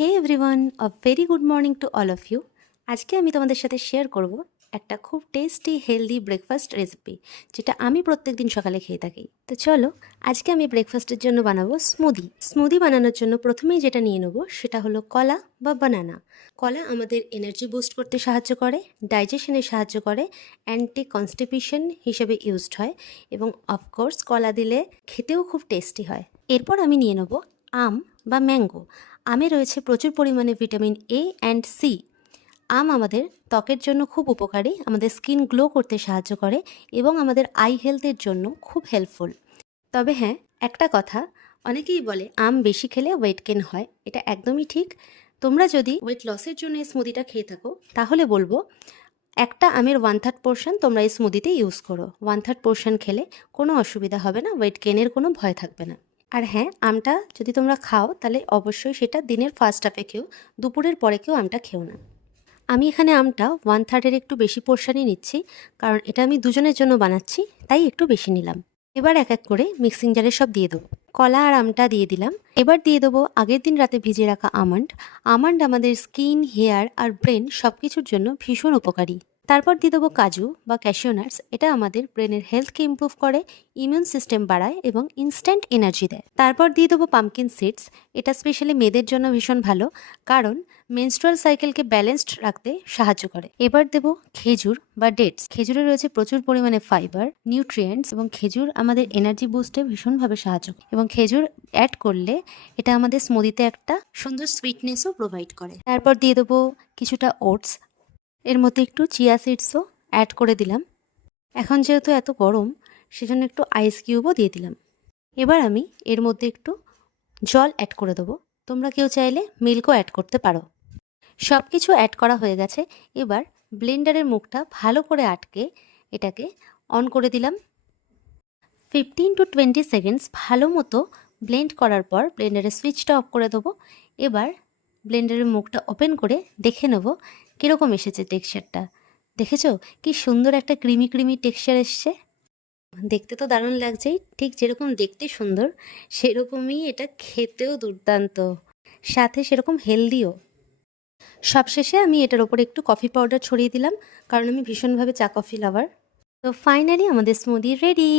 Hey everyone, a very good morning to all of you. আজকে আমি তোমাদের সাথে শেয়ার করব একটা খুব টেস্টি হেলদি ব্রেকফাস্ট রেসিপি, যেটা আমি প্রত্যেকদিন সকালে খেয়ে থাকি। তো চলো, আজকে আমি ব্রেকফাস্টের জন্য বানাবো স্মুদি বানানোর জন্য প্রথমেই যেটা নিয়ে নেবো সেটা হলো কলা বা বানানা। কলা আমাদের এনার্জি বুস্ট করতে সাহায্য করে, ডাইজেশনে সাহায্য করে, অ্যান্টি কনস্টিপেশন হিসেবে ইউজড হয় এবং অফকোর্স কলা দিলে খেতেও খুব টেস্টি হয়। এরপর আমি নিয়ে নেবো আম বা ম্যাঙ্গো। আমে রয়েছে প্রচুর পরিমাণে ভিটামিন এ অ্যান্ড সি। আম আমাদের ত্বকের জন্য খুব উপকারী, আমাদের স্কিন গ্লো করতে সাহায্য করে এবং আমাদের আই হেলথের জন্য খুব হেল্পফুল। তবে হ্যাঁ, একটা কথা, অনেকেই বলে আম বেশি খেলে ওয়েট গেন হয়। এটা একদমই ঠিক। তোমরা যদি ওয়েট লসের জন্য এই স্মুদিটা খেয়ে থাকো তাহলে বলবো একটা আমের 1/3 পোর্শন তোমরা এই স্মুদিতে ইউজ করো। 1/3 পোর্শন খেলে কোনো অসুবিধা হবে না, ওয়েট গেনের কোনো ভয় থাকবে না। আর হ্যাঁ, আমটা যদি তোমরা খাও তাহলে অবশ্যই সেটা দিনের ফার্স্ট হাফে খেও, দুপুরের পরে কেউ আমটা খেও না। আমি এখানে আমটা 1/3 একটু বেশি পোর্শনই নিচ্ছি, কারণ এটা আমি দুজনের জন্য বানাচ্ছি, তাই একটু বেশি নিলাম। এবার এক এক করে মিক্সিং জারে সব দিয়ে দেবো। কলা আর আমটা দিয়ে দিলাম। এবার দিয়ে দেবো আগের দিন রাতে ভিজিয়ে রাখা আমন্ড। আমন্ড আমাদের স্কিন, হেয়ার আর ব্রেন সব কিছুর জন্য ভীষণ উপকারী। তারপর দিয়ে দেবো কাজু বা ক্যাশিউ নাটস। এটা আমাদের ব্রেনের হেলথকে ইমপ্রুভ করে, ইমিউন সিস্টেম বাড়ায় এবং ইনস্ট্যান্ট এনার্জি দেয়। তারপর দিয়ে দেবো পামকিন সিডস। এটা স্পেশালি মেয়েদের জন্য ভীষণ ভালো, কারণ মেনস্ট্রুয়াল সাইকেলকে ব্যালেন্সড রাখতে সাহায্য করে। এবার দেবো খেজুর বা ডেটস। খেজুরে রয়েছে প্রচুর পরিমাণে ফাইবার, নিউট্রিয়েন্টস এবং খেজুর আমাদের এনার্জি বুস্টে ভীষণভাবে সাহায্য করে এবং খেজুর অ্যাড করলে এটা আমাদের স্মুদিতে একটা সুন্দর সুইটনেসও প্রোভাইড করে। তারপর দিয়ে দেবো কিছুটা ওটস। এর মধ্যে একটু চিয়া সিডসও অ্যাড করে দিলাম। এখন যেহেতু এত গরম, সেজন্য একটু আইস কিউবও দিয়ে দিলাম। এবার আমি এর মধ্যে একটু জল অ্যাড করে দেবো। তোমরা কেউ চাইলে মিল্কও অ্যাড করতে পারো। সব কিছু অ্যাড করা হয়ে গেছে। এবার ব্লেন্ডারের মুখটা ভালো করে আটকে এটাকে অন করে দিলাম। 15 to 20 সেকেন্ডস ভালো মতো ব্লেন্ড করার পর ব্লেন্ডারের সুইচটা অফ করে দেবো। এবার ব্লেন্ডারের মুখটা ওপেন করে দেখে নেব কীরকম এসেছে টেক্সচারটা। দেখেছো কি সুন্দর একটা ক্রিমি ক্রিমি টেক্সচার এসছে? দেখতে তো দারুণ লাগছেই, ঠিক যেরকম দেখতে সুন্দর সেরকমই এটা খেতেও দুর্দান্ত, সাথে সেরকম হেলদিও। সবশেষে আমি এটার ওপরে একটু কফি পাউডার ছড়িয়ে দিলাম, কারণ আমি ভীষণভাবে চা কফি লাভার। তো ফাইনালি আমাদের স্মুদি রেডি।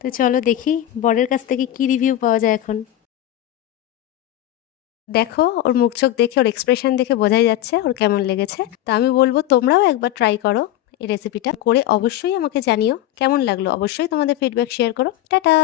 তো চলো দেখি বরের কাছ থেকে কি রিভিউ পাওয়া যায় এখন। দেখো, ওর মুখ চোখ দেখে, ওর এক্সপ্রেশন দেখে বোঝাই যাচ্ছে ওর কেমন লেগেছে। তো আমি বলবো তোমরাও একবার ট্রাই করো এই রেসিপিটা করে, অবশ্যই আমাকে জানিও কেমন লাগলো। অবশ্যই তোমাদের ফিডব্যাক শেয়ার করো। টাটা।